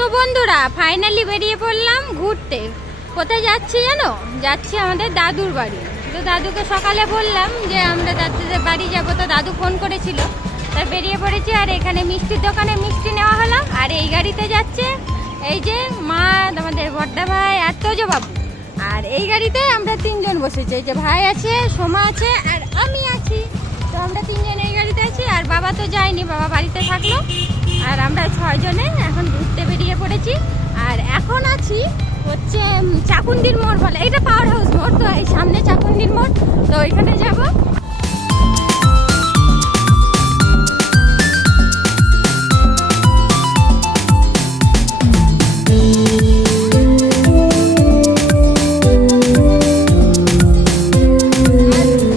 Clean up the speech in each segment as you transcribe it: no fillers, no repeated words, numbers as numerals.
তো বন্ধুরা ফাইনালি বেরিয়ে পড়লাম ঘুরতে। কোথায় যাচ্ছি জানো? যাচ্ছি আমাদের দাদুর বাড়ি। তো দাদুকে সকালে বললাম যে আমরা দাদুদের বাড়ি যাব, তো দাদু ফোন করেছিল, তাই বেরিয়ে পড়েছি। আর এখানে মিষ্টির দোকানে মিষ্টি নেওয়া হলো। আর এই গাড়িতে যাচ্ছে এই যে মা, আমাদের বড়দা ভাই আর তোজো বাবু। আর এই গাড়িতে আমরা তিনজন বসেছি, এই যে ভাই আছে, সোমা আছে আর আমি আছি। তো আমরা তিনজন এই গাড়িতে আছি। আর বাবা তো যায়নি, বাবা বাড়িতে থাকলো। আর আমরা 6 জনে এখন ঘুরতে বেরিয়ে পড়েছি। আর এখন আছি হচ্ছে চাকুন্ডির মোড় বলে, এটা পাওয়ার হাউস মোড়। তো এই সামনে চাকুন্ডির মোড়, তো ওইখানে যাবো।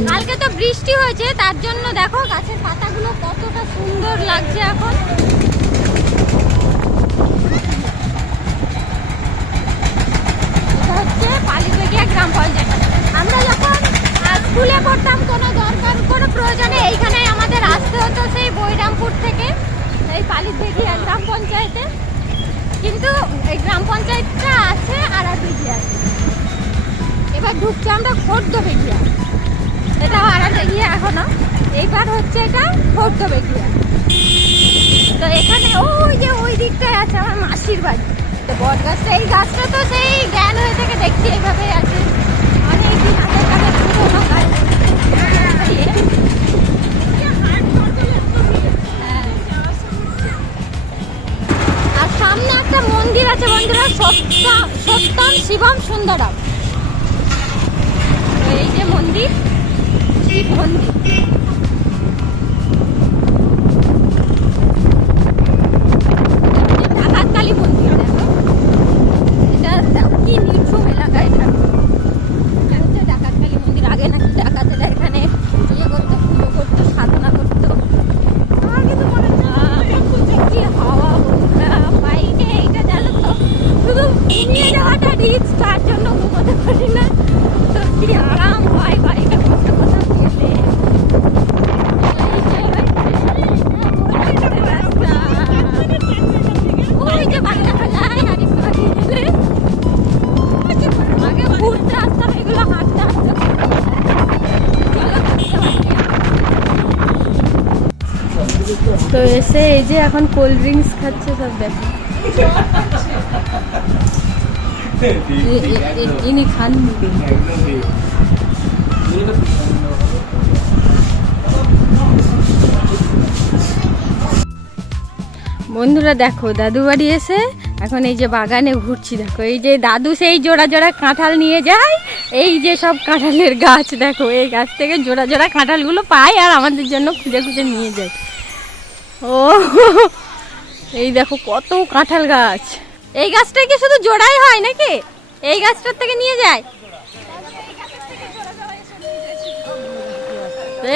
কালকে তো বৃষ্টি হয়েছে, তার জন্য দেখো গাছের পাতাগুলো কতটা সুন্দর লাগছে এখন। হচ্ছে পালিবেগিয়া গ্রাম পঞ্চায়েত। আমরা যখন স্কুলে পড়তাম, কোনো দরকার কোনো প্রয়োজনে এইখানে আমাদের আসতে হতো, সেই বৈরামপুর থেকে এই পালিবেগিয়া গ্রাম পঞ্চায়েতে। কিন্তু এই গ্রাম পঞ্চায়েতটা আছে আড়াবেগিয়া। এবার ঢুকছে আমরা খোর্দবেগিয়া, এটাও আড়াবেগিয়া এখনো। এইবার হচ্ছে এটা খোর্দবেগিয়া। তো এখানে ওই যে ওই দিকটায় আছে আমার মাসির বাড়ি। তো বট গাছটা, এই গাছটা তো সেই জ্ঞান হয়ে থেকে দেখছি এইভাবেই আছে অনেকদিন আগের পুরোনো গাছ। আর সামনে একটা মন্দির আছে বন্ধুরা, সত্যম শিবম সুন্দরম। এই যে মন্দির, শিব মন্দির। ডাকাতকালী মন্দির, এটা কি নির্ঝুম এলাকা। এটা হচ্ছে ডাকাতকালী মন্দির। আগে নাকি ডাকাতেরা এখানে ইয়ে করতো, পুজো করতো, সাধনা করতো। আগে তো মনে কি হাওয়া বাইরে, এটা জানো তো, শুধু ঘুমিয়ে যাওয়াটা রিস্ক, তার জন্য ঘুমোতে পারি না। তো কি আরাম হয় বাড়িটা করতে করতে গেলে। ওই যে বাংলা ফেলায় হারিফ বাড়ি গেলে আগে ঘুরতে আসতাম, এগুলো হাঁটতে হাঁটতে। তো এসে এই যে এখন কোল্ড ড্রিঙ্কস খাচ্ছে সব, দেখো ইনি খান। বন্ধুরা দেখো, দাদু বাড়ি এসে এখন এই যে বাগানে ঘুরছি। দেখো এই যে দাদু সেই জোড়া জোড়া কাঁঠাল নিয়ে যায়। এই যে সব কাঁঠালের গাছ, দেখো এই গাছ থেকে জোড়া জোড়া কাঁঠালগুলো পায় আর আমাদের জন্য খুঁজে খুঁজে নিয়ে যায়। ও এই দেখো কত কাঁঠাল গাছ। এই গাছটা কি শুধু জোড়াই হয় নাকি? এই গাছটার থেকে নিয়ে যায়।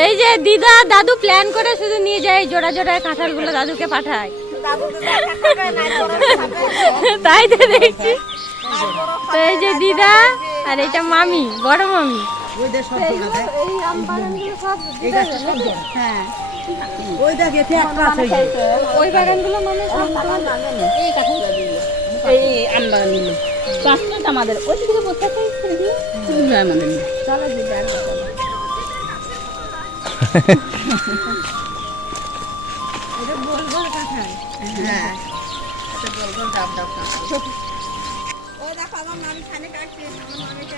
এই যে দিদা দাদু প্ল্যান করে শুধু নিয়ে যায় জোড়া জোড়া কাঁঠালগুলো, দাদুকে পাঠায়। তাই তো দেখছি। তো এই যে দিদা আর এটা মামি, বড় মামি। ওই বাগানগুলো মানে আমাদের ওই দিকে বসে আমাদের চলো দিদা। এটা গোল গোল কাঁঠাল। হ্যাঁ, এটা গোল গোল ডাব ডাব কাঁঠাল। ও দেখো আমার মামি খানে কাটছে, আমার মামিকে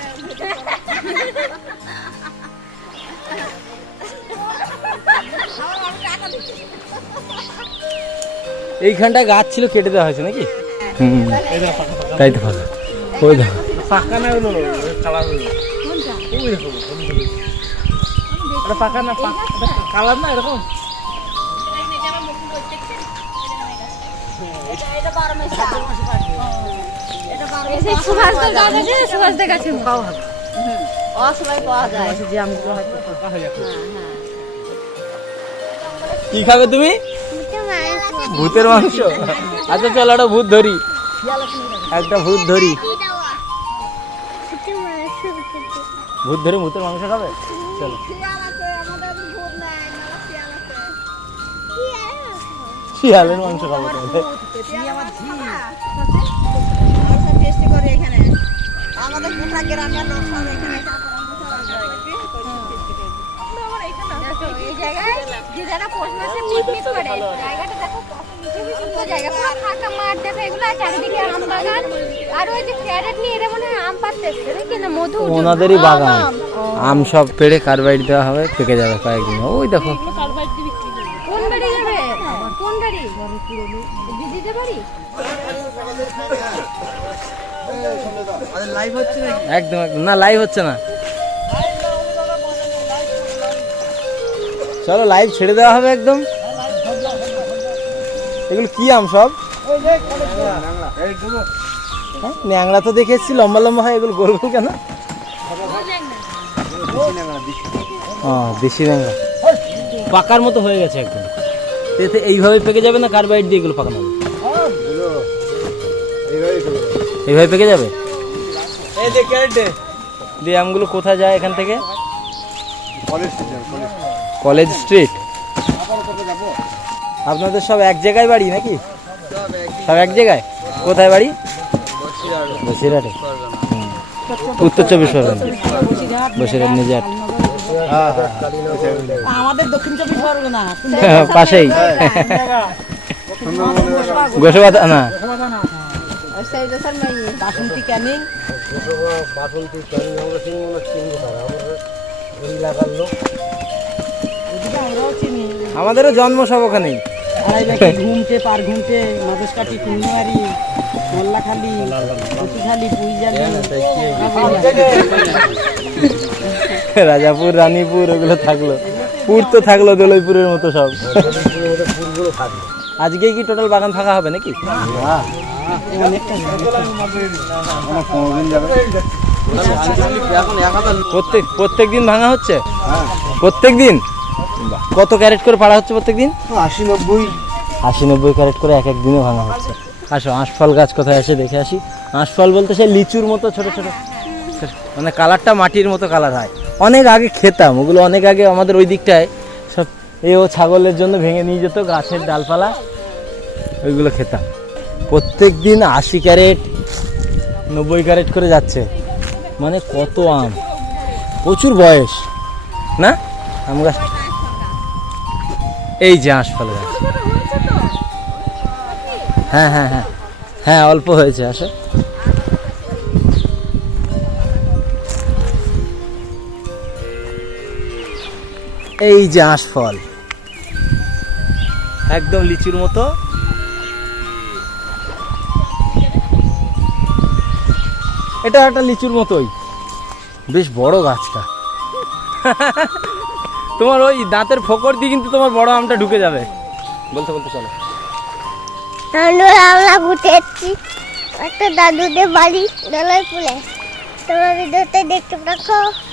এইখানটা গাছ ছিল, কেটে দেওয়া হয়েছে নাকি? তাই তো ফাঁকা। ওই দেখো ফাঁকা না, হলো কালার হলো ফাঁকা না, কালার না এরকম। কি খাবে তুমি? ভূতের মাংস। আচ্ছা চলো একটা ভূত ধরি, একটা ভূত ধরি। ভূত ধরে ভূতের মাংস খাবে? চলো। শিয়ালের মাংস খাবো তাহলে। আমাদের গোটা গ্রামের লোক সব এখানে দেখো, এই জায়গায় যে যারা পৌষ মাসে পিকনিক করে, জায়গাটা দেখো কত নিচু সুন্দর জায়গা, পুরো ফাঁকা মাঠ। দেখো এগুলো আর চারিদিকে আম বাগান, আর ওই যে ক্যারেট নিয়ে এরা মনে হয় আম পাড়তে এসছে নাকি, না মধু ওনাদেরই বাগান। আম সব পেড়ে কার্বাইড দেওয়া হবে, পেকে যাবে কয়েকদিন। ওই দেখো কোন বাড়ি যাবে? কোন বাড়ি? দিদিদের বাড়ি? একদম একদম না, লাইভ হচ্ছে না। চলো লাইভ ছেড়ে দেওয়া হবে একদম। এগুলো কি আম সব? হ্যাঁ, ন্যাংরা তো দেখে এসেছি, লম্বা লম্বা হয়, এগুলো গোল গোল কেন? দেশি ন্যাংরা পাকার মতো হয়ে গেছে একদম। এতে এইভাবে পেকে যাবে না কার্বাইড দিয়ে এগুলো পাকানো হবে? এইভাবে পেকে যাবে। দিয়ে আমগুলো কোথায় যায় এখান থেকে? College street. আপনাদের সব এক জায়গায় বাড়ি নাকি? সব এক জায়গায়? কোথায় বাড়ি? বসিরহাটে। উত্তর 24 পরগনা, বসিরহাট নিজের আমাদের দক্ষিণ 24 পরগনা পাশেই। গোসবা না, বাসন্তী ক্যানিং আমাদেরও জন্ম সব ওখানেই। ঘুমটে পার ঘুমটে মাদুসকাঠি কুমিয়ারি মোল্লাখালী কচুখালী পুইজালি রাজাপুর রানীপুর ওগুলো থাকলো, পুর তো থাকলো দোলইপুরের মতো সব। আজকে কি টোটাল বাগান ফাঁকা হবে নাকি? প্রত্যেক দিন ভাঙা হচ্ছে? প্রত্যেক দিন? কত ক্যারেট করে পাড়া হচ্ছে প্রত্যেক দিন? 80-90 ক্যারেট করে এক দিনে ভাঙা হচ্ছে। আসো আঁশফল গাছ কোথায় আছে দেখে আসি। আঁশফল বলতে সে লিচুর মতো ছোট ছোট, মানে কালারটা মাটির মতো কালার হয়। অনেক আগে খেতাম ওগুলো, অনেক আগে আমাদের ওই দিকটায় সব ও ছাগলের জন্য ভেঙে নিয়ে যেত গাছের ডালপালা, ওইগুলো খেতাম। প্রত্যেক দিন 80 ক্যারেট 90 ক্যারেট করে যাচ্ছে, মানে কত আম, প্রচুর বয়স না আম গাছ। এই যে আঁশফল গাছ, হ্যাঁ হ্যাঁ হ্যাঁ হ্যাঁ অল্প হয়েছে। আসো এই যে আঁশফল, একদম লিচুর মতো। এটা একটা লিচুর মতোই, বেশ বড় গাছটা। তোমার ওই দাঁতের ফোকর দিয়ে কিন্তু তোমার বড় আমটা ঢুকে যাবে। বলতে বলতে চলো। আমরা ঘুরতে এসেছি একটা দাদুদের বাড়ি দলাইপুরে। তোমরা ভিডিওতে দেখতে পাচ্ছ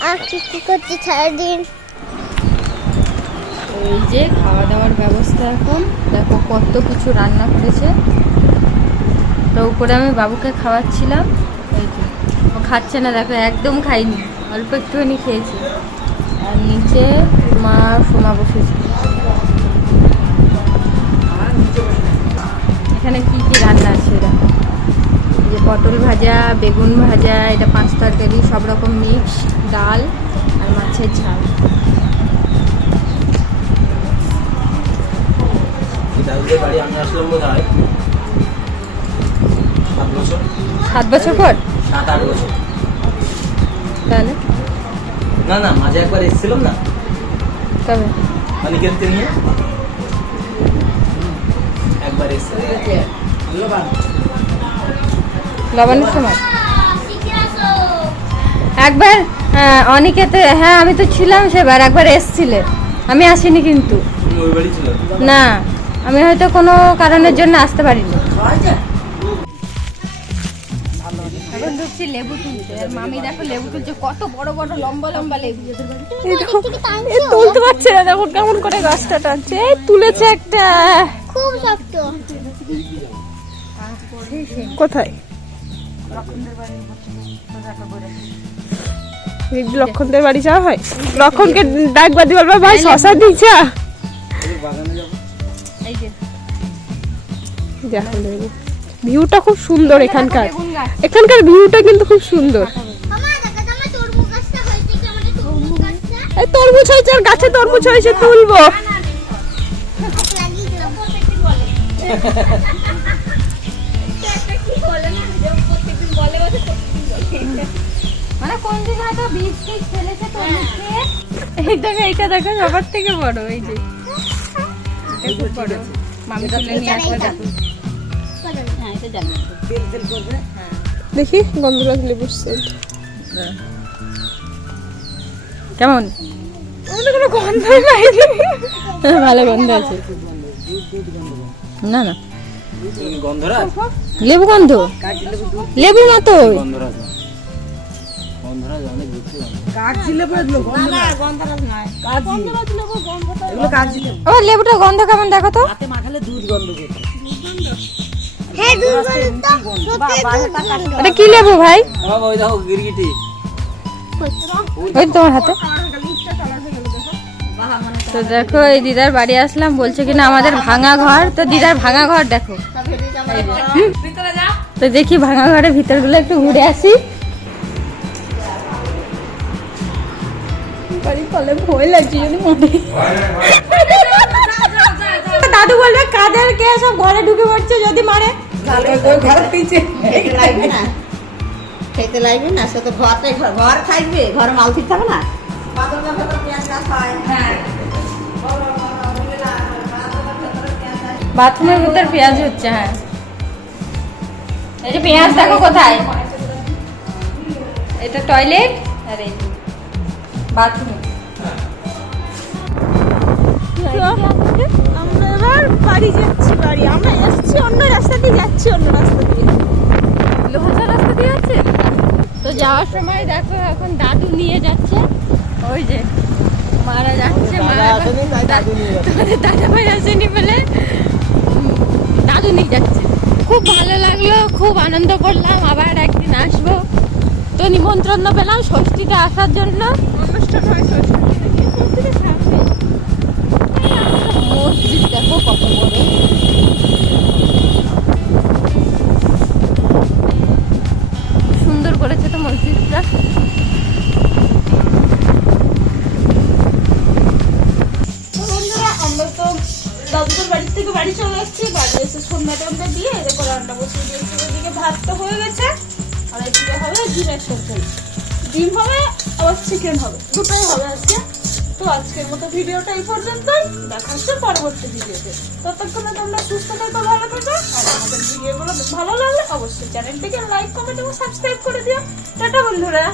আর কি করছি সারাদিন। এই যে খাওয়া দাওয়ার ব্যবস্থা এখন দেখো, কত কিছু রান্না করেছে। তো উপরে আমি বাবুকে খাওয়াচ্ছিলাম, এই যে ও খাচ্ছে না, দেখো একদম খাইনি, অল্প একটুখানি খেয়েছি। আর নিচে মা সোমা বসেছে। এখানে কি কি রান্না আছে দেখো, এই যে পটল ভাজা, বেগুন ভাজা, এটা 5 তরকারি, সব রকম মিক্স, ডাল আর মাছের ঝাল। দাদুদের বাড়ি আমি আসলাম বোধ হয় 7 বছর, 7 বছর পর, 7-8 বছর। তাহলে না না, মাঝে একবার এসেছিলাম না, তবে অনিকেতকে নিয়ে একবার এসেছিলাম লবণের সময় একবার। অনিকেতে, হ্যাঁ আমি তো ছিলাম সেবার, একবার এসছিলে, আমি আসিনি কিন্তু। ওই বাড়ি ছিল না, আমি হয়তো কোনো কারণের জন্য আসতে পারিনি। এখন ঢুকছি লেবু তুলতে, আর মামি দেখো লেবু তুলছে, কত বড় বড় লম্বা লম্বা লেবু। তুলতে পারছে না, দেখো কেমন করে গাছটা টানছে। এই তুলেছে একটা, খুব শক্ত। কোথায়? লক্ষণদের বাড়ি যাওয়া হয়, লক্ষণকে ডাকবা দি বলবা ভাই শশা দিছা। এই যে দেখো ভিউটা খুব সুন্দর, এখানকার ভিউটা কিন্তু খুব সুন্দর। এই তরমুজ হয়েছে, আর গাছে তরমুজ হয়েছে, তুলবো। লাগিয়ে দিলাম। মানে কোন দিন হয়তো বীজ টিজ ফেলেছে তরমুজ নিয়ে। এইটা দেখো সবার থেকে বড়, এই যে এটা খুব বড়। মামি তুলে নিয়ে আসলে দেখো। হ্যাঁ এটা জানি তেল তেল করবে। দেখি গন্ধরাজ লেবুর সেন্ট কেমন? আমাদের কোনো গন্ধই পাইনি। ভালো গন্ধ আছে। না না গন্ধরাজ, লেবু গন্ধ, লেবুর মতো। গন্ধরাজ না। গন্ধরাজ অনেক বেশি গন্ধ। কাগজি লেবু এগুলো, না গন্ধরাজ নয়, কাগজি লেবু, এগুলো কাগজি লেবু। ও লেবুটা গন্ধ কেমন দেখো তো। হাতে মাখালে দুধ গন্ধ বের হয়। হ্যাঁ দুর্গন্ধ সত্যি এটা কি লেবু ভাই? বাবা ওই দেখো গিরগিটি। ওই তো তোমার হাতে। তো দেখো এই দিদার বাড়ি আসলাম, বলছে কিনা আমাদের ভাঙা ঘর। তো দিদার ভাঙা ঘর দেখো। তো দেখি ভাঙা ঘরের ভিতরগুলো একটু ঘুরে আসি। বাড়ি কলে ভয় লাগছে যদি মনে। দাদু বলবে কাদের কে সব ঘরে ঢুকে পড়ছে যদি মারে। খেতে লাগবে না, সে তো ঘরটাই ঘর, ঘর থাকবে, ঘর মাল ঠিক থাকবে না। বাথরুমের ভিতর পেঁয়াজ হচ্ছে। হ্যাঁ এই যে পেঁয়াজ দেখো কোথায়। এটা টয়লেট আর এই বাথরুম। আমরা এবার বাড়ি যাচ্ছি। বাড়ি আমরা এসেছি অন্য রাস্তা দিয়ে, যাচ্ছি অন্য রাস্তা দিয়ে। লোহাজা রাস্তা দিয়ে আছে। তো যাওয়ার সময় দেখো এখন দাদু নিয়ে যাচ্ছে। ওই যে মারা যাচ্ছে, তোমাদের দাদা ভাই আসেনি বলে দাদু নিয়ে যাচ্ছে। খুব ভালো লাগলো, খুব আনন্দ করলাম। আবার একদিন আসবো। তো নিমন্ত্রণ পেলাম ষষ্ঠীতে আসার জন্য। অনুষ্ঠান হয় ষষ্ঠীর সামনে। মসজিদ দেখো কত বড়। সুন্দর করেছে তো মসজিদটা। বন্ধুরা আমরা তো দাদুদের বাড়ি থেকে বাড়ি চলে এসেছি। বাড়ি এসে সন্ধ্যা টন্ধা দিয়ে এরপর রান্না বসিয়ে দিয়েছি। ওদিকে ভাত তো হয়ে গেছে, আর এদিকে হবে ডিমের সবজি। ডিম হবে আবার চিকেন হবে, দুটোই হবে আজকে। তো আজকের মতো ভিডিওটা এই পর্যন্তই। দেখা হচ্ছে পরবর্তী ভিডিওতে। ততক্ষণে তোমরা সুস্থ থাকো, ভালো থাকো। আর আমাদের ভিডিওগুলো ভালো লাগলে অবশ্যই চ্যানেলটিকে লাইক, কমেন্ট এবং সাবস্ক্রাইব করে দিও। টাটা বন্ধুরা।